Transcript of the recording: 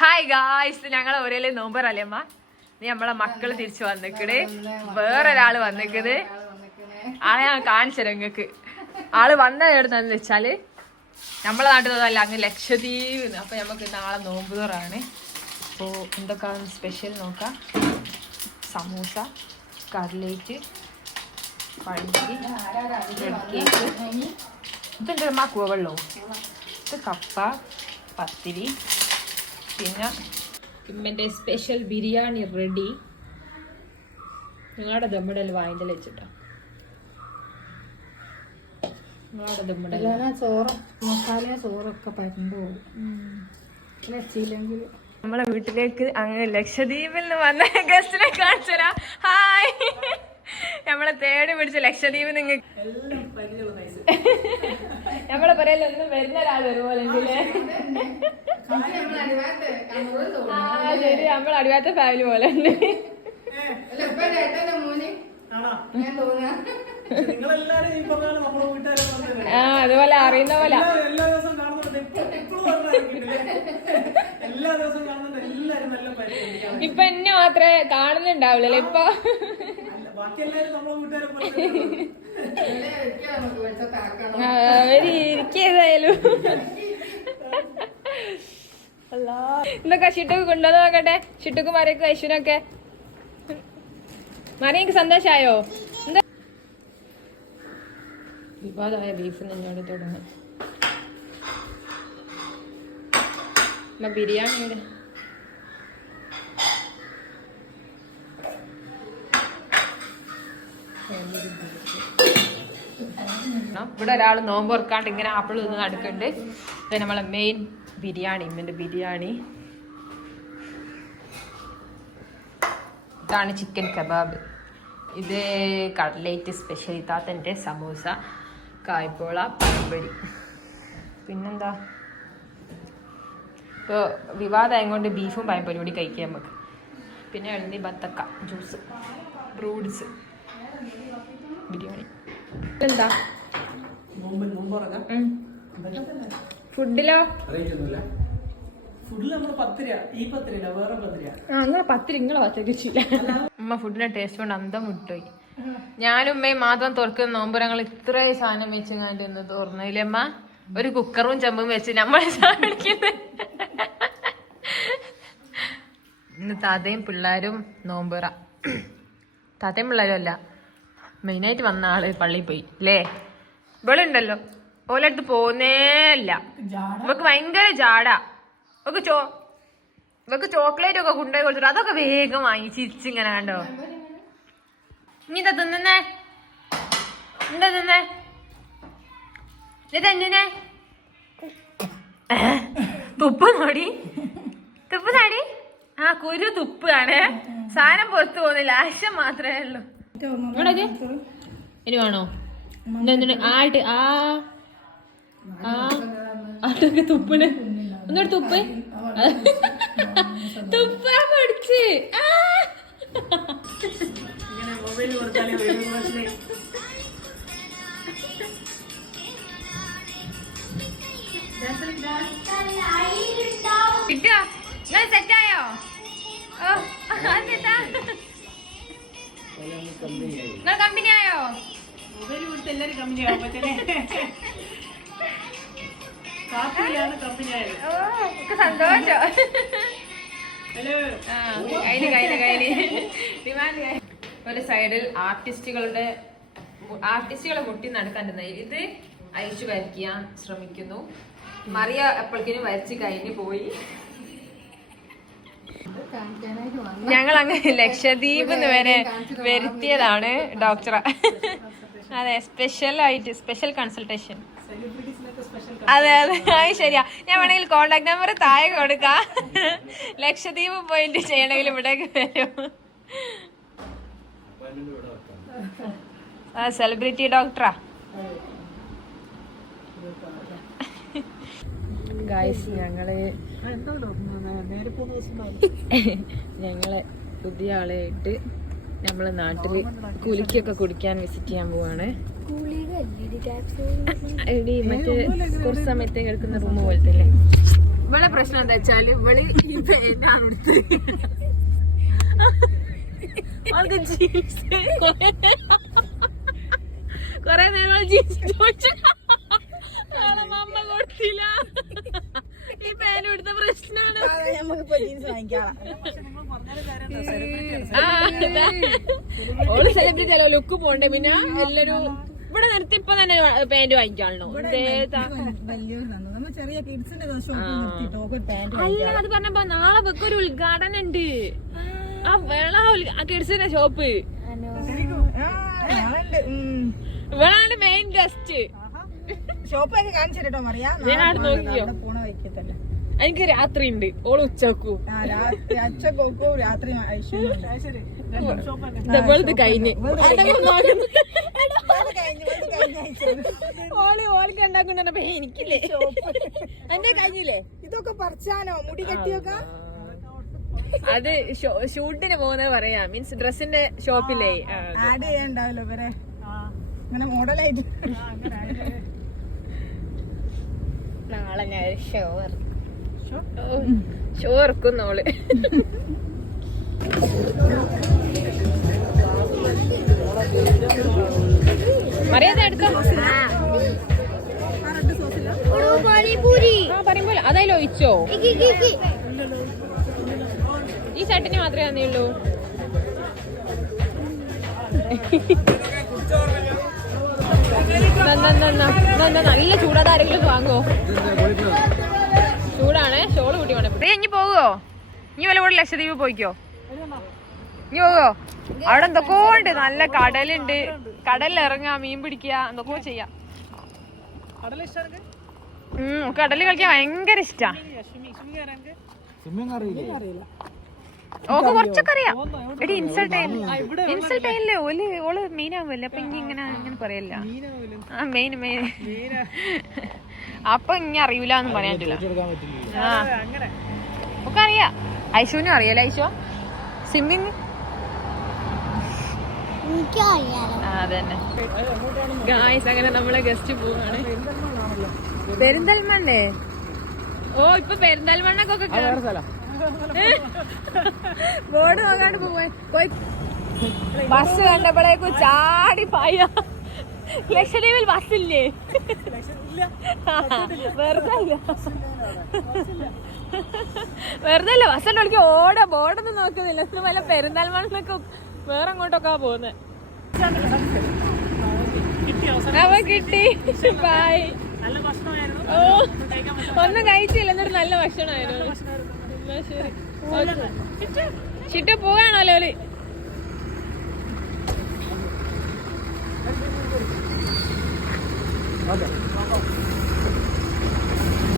Hi guys, ഞങ്ങളെ ഒരേ നോമ്പറല്ലേ അമ്മ. നീ നമ്മളെ മക്കള് തിരിച്ചു വന്നിക്കണ്, വേറൊരാള് വന്നിക്കണ്. ആളെ ഞാൻ കാണിച്ചത് നിങ്ങക്ക്. ആള് വന്ന എവിടുന്നെന്ന് വെച്ചാല് നമ്മളെ നാട്ടിൽ നിന്നല്ല, അങ്ങ് ലക്ഷദ്വീപ്. അപ്പൊ നമുക്ക് നാളെ നോമ്പ് തുറാണ്. അപ്പോ എന്തൊക്കെയാണ് സ്പെഷ്യൽ നോക്കാം. സമൂസ, കട്ലേറ്റ്, പഴംപൊരി, കേക്ക്. ഇതെന്താ മാക്കുവ വെള്ളവും. ഇത് കപ്പ, പത്തിരി, പിന്നെ ഇമ്മൻ്റെ സ്പെഷ്യൽ ബിരിയാണി റെഡി. നിങ്ങളുടെ ദമ്മിടൽ വായിൻ്റെ വെച്ചിട്ടോ. നിങ്ങളുടെ ദമ്മിടൽ ചോറ് മസാല ചോറൊക്കെ പരണ്ടു വെച്ചില്ലെങ്കിൽ നമ്മളെ വീട്ടിലേക്ക് അങ്ങ് ലക്ഷദ്വീപിൽ നിന്ന് വന്ന ഗസ്റ്റിനെ കാണിച്ചരാ. ഹായ്, നമ്മളെ തേടി പിടിച്ച ലക്ഷദ്വീപ്. നിങ്ങൾക്ക് നമ്മളെ പറയലൊന്നും വരുന്ന ഒരാൾ ഒരുപോലെ ഉണ്ടല്ലേ. ശരി, നമ്മൾ അടിവാത്ത ഫാമിലി പോലെ ഉണ്ട്. ആ, അതുപോലെ അറിയുന്ന പോലെ. ഇപ്പൊ എന്നെ മാത്രമേ കാണുന്നുണ്ടാവുള്ളൂ. ഇപ്പൊ ഇരിക്കേതായാലും എന്തൊക്കെ ഷിട്ടുക്ക് കൊണ്ടുവന്ന് നോക്കട്ടെ. ഷിട്ടുക്ക് മറിയൊക്കെ ഐശ്വര്യൊക്കെ മറിയൊക്കെ സന്തോഷായോ? എന്താ വിവാദമായ ബീഫ് നിന്നോട് തുടങ്ങും. ബിരിയാണിയുടെ ഇവിടെ ഒരാൾ നോമ്പ് ഓർക്കാണ്ട് ഇങ്ങനെ ആപ്പിൾ നിന്ന് നടക്കുന്നുണ്ട്. ഇത് നമ്മളെ മെയിൻ ബിരിയാണി, ഇമ്മൻ്റെ ബിരിയാണി. ഇതാണ് ചിക്കൻ കബാബ്. ഇത് കട്ലേറ്റ് സ്പെഷ്യൽ. ഇതാത്തൻ്റെ സമൂസ, കായ്പോള, പഴംപൊരി. പിന്നെന്താ, ഇപ്പോൾ വിവാദമായത് കൊണ്ട് ബീഫും പഴംപൊരി കൂടി കഴിക്കാം നമുക്ക്. പിന്നെ എഴുതി ബത്തക്ക ജ്യൂസ്, ഫ്രൂട്ട്സ്, ബിരിയാണി. എന്താ ഫുഡിലോ? അങ്ങനെ പത്തിരി നിങ്ങളെ പത്തിരിച്ചില്ല. ഉമ്മ ഫുഡിന്റെ ടേസ്റ്റ് കൊണ്ട് അന്തം വിട്ടുപോയി. ഞാനും ഉമ്മയും മാത്രം തുറക്കുന്ന നോമ്പ് ഞങ്ങൾ ഇത്രയും സാധനം വെച്ച് കണ്ടിരുന്നു തുറന്നില്ലേ അമ്മ. ഒരു കുക്കറും ചെമ്പും വെച്ച് നമ്മളെ സാധിക്കുന്നത്. ഇന്ന് താത്തയും പിള്ളേരും നോമ്പുറ. താത്തയും പിള്ളേരും അല്ല, മെയിനായിട്ട് വന്ന ആള് പള്ളിയിൽ പോയി അല്ലേ. ഇവളുണ്ടല്ലോ, ഓലടുത്ത് പോന്നേല്ല. ഇവക്ക് ഭയങ്കര ജാടാ. ഇവക്ക് ചോക്ലേറ്റ് ഒക്കെ കൊണ്ടുപോയി കൊടുത്തിട്ട് അതൊക്കെ വേഗം വാങ്ങി ചിരിച്ചിങ്ങനെ കണ്ടോ. ഇനി എന്താ തിന്നേ? എന്താ തിന്നേ? ഇതെന്തിനെ? തുപ്പ് നോടി, തുപ്പ് നാടി. ആ, കുരു തുപ്പാണ്. സാധനം പുറത്തു പോകുന്നില്ല, ആശം മാത്രമേ ഉള്ളൂ. ഇനി വേണോ? ആട്ട് ആട്ടൊക്കെ തുപ്പിന് ഒന്നോട് തുപ്പ്. തുപ്പാൻ പഠിച്ച് കിട്ടിയോ? നിങ്ങൾ സെറ്റായോ? നിങ്ങൾ കമ്പനി ആയോ? സന്തോഷം. ഒരു സൈഡിൽ ആർട്ടിസ്റ്റുകളെ മുട്ടി നടക്കാണ്ടിരുന്ന ഇത് അയച്ചു വരയ്ക്കാൻ ശ്രമിക്കുന്നു. മറിയ എപ്പോഴേക്കും വരച്ച് കഴിഞ്ഞ് പോയി. ഞങ്ങൾ അങ്ങ് ലക്ഷദ്വീപ് വരെ വരുത്തിയതാണ് ഡോക്ടറെ. അതെ, സ്പെഷ്യൽ കൺസൾട്ടേഷൻ. അതെ അതെ, അത് ശരിയാ. ഞാൻ വേണമെങ്കിൽ കോണ്ടാക്ട് നമ്പർ താഴെ കൊടുക്കാം. ലക്ഷദ്വീപ് പോയിട്ട് ചെയ്യണമെങ്കിൽ ഇവിടേക്ക് വരും. സെലിബ്രിറ്റി ഡോക്ടറാ. ഗായ്സ്, ഞങ്ങള് പുതിയ ആളായിട്ട് നമ്മളെ നാട്ടില് കുലിക്കൊക്കെ കുടിക്കാൻ വിസിറ്റ് ചെയ്യാൻ പോവാണ്. മറ്റേ കുറച്ച് സമയത്തേക്ക് എടുക്കുന്ന റൂം പോലത്തെ ഇവിടെ പ്രശ്നം എന്താ വെച്ചാല് ഇവള് ഇത് എന്നാണ് അത് ജീൻസ് കൊറേ നേരം ജീൻസ് ചോദിച്ചു അമ്മ കൊടുത്തില്ല. ഈ പാന്റ് എടുത്ത പ്രശ്നമാണ്. ഓള് സെലിബ്രിറ്റി അല്ല, ലുക്ക് പോണ്ടേ. പിന്നെ എല്ലാരും ഇവിടെ നിർത്തി ഇപ്പൊ തന്നെ പാന്റ് വാങ്ങിക്കാണോ? അല്ല, അത് പറഞ്ഞപ്പോ നാളെ വെക്കൊരു ഉദ്ഘാടനം ഉണ്ട്. ആ വേള കിഡ്സിന്റെ ഷോപ്പ് ഇവളാണ് മെയിൻ ഗസ്റ്റ്. ഷോപ്പൊക്കെ കാണിച്ചിട്ടോ മറിയാ. ഞാൻ നോക്കിയോ പോണ വൈക്കത്തല്ല. എനിക്ക് രാത്രി ഉണ്ട്, ഓള് ഉച്ചക്കൂ അച്ഛക്കും രാത്രി ഇതേപോലത്തെ കഴിഞ്ഞ് ഓൾക്ക് ഉണ്ടാക്കുന്ന എനിക്കില്ലേ എന്റെ കഴിഞ്ഞില്ലേ. ഇതൊക്കെ പറിച്ചാനോ മുടി കെട്ടിയൊക്കെ അത് ഷൂട്ടിന് പോകുന്നത് പറയാ, മീൻസ് ഡ്രസ്സിന്റെ ഷോപ്പിലേ ആഡ് ചെയ്യാണ്ടാവല്ലോ ഇവരെ ഇങ്ങനെ മോഡലായിട്ട്. നാളെ ഞാൻ ഷോ ഇറക്കുന്നോള്. മറിയാതെ എടുത്തോ. പറയുമ്പോൾ അതായാലും ഒഴിച്ചോ. ഈ ചട്ടിനി മാത്രമേ തന്നെയുള്ളൂ. നല്ല ചൂടാതെ ആരെങ്കിലും വാങ്ങോ? ചൂടാണ്. ഷോള് കൂട്ടി വേണം. ഇനി പോകുവോ? ഇനി വല്ല കൂടെ ലക്ഷദ്വീപ് പോയിക്കോ. ഇനി പോകോ? അവിടെ എന്തൊക്കെയോ ഉണ്ട്. നല്ല കടലുണ്ട്. കടലിൽ ഇറങ്ങാ, മീൻ പിടിക്കുക, എന്തൊക്കെയോ ചെയ്യാം. കടലിൽ കളിക്കാൻ ഭയങ്കര ഇഷ്ടാ. ഓക്ക് കുറച്ചൊക്കെ അറിയാം. എടി ഇൻസൾട്ടേയില്ലേ ഓള് മീനാവുമല്ലേ. അപ്പൊ ഇനി ഇങ്ങനെ പറയല്ല. ആ മെയിൻ അപ്പൊ ഇനി അറിയൂല എന്ന് പറയാൻ പറ്റില്ല. ആ ഒക്കെ അറിയാം. ഐശുവിനും അറിയാലോ. ഐശോ സ്വിമ്മിങ് അതന്നെ. ഗായ്സ് അങ്ങനെ നമ്മളെ ഗസ്റ്റ് പോവാണ്. പെരിന്തൽമണ്ണേ. ഓ ഇപ്പൊ പെരിന്തൽമണ്ണക്കൊക്കെ ബോർഡ് നോക്കാണ്ട് പോയി. ബസ് കണ്ടപ്പോഴേക്കും ചാടി പായ. ലക്ഷദ്വീപിൽ ബസ്സില്ലേ? വെറുതെ അല്ല, ബസ്സിന്റെ ഒളിക്ക് ബോർഡൊന്നും നോക്കുന്നില്ല. വല്ല പെരിന്തൽമണ്ണൊക്കെ വേറെ അങ്ങോട്ടൊക്കെ പോകുന്നത്. അവ കിട്ടി. ബായ്. ഓ ഒന്നും കഴിച്ചില്ല, എന്നിട്ട് നല്ല ഭക്ഷണമായിരുന്നു. ശരി ചിട്ട പോവാണല്ലോ. ഓക്കെ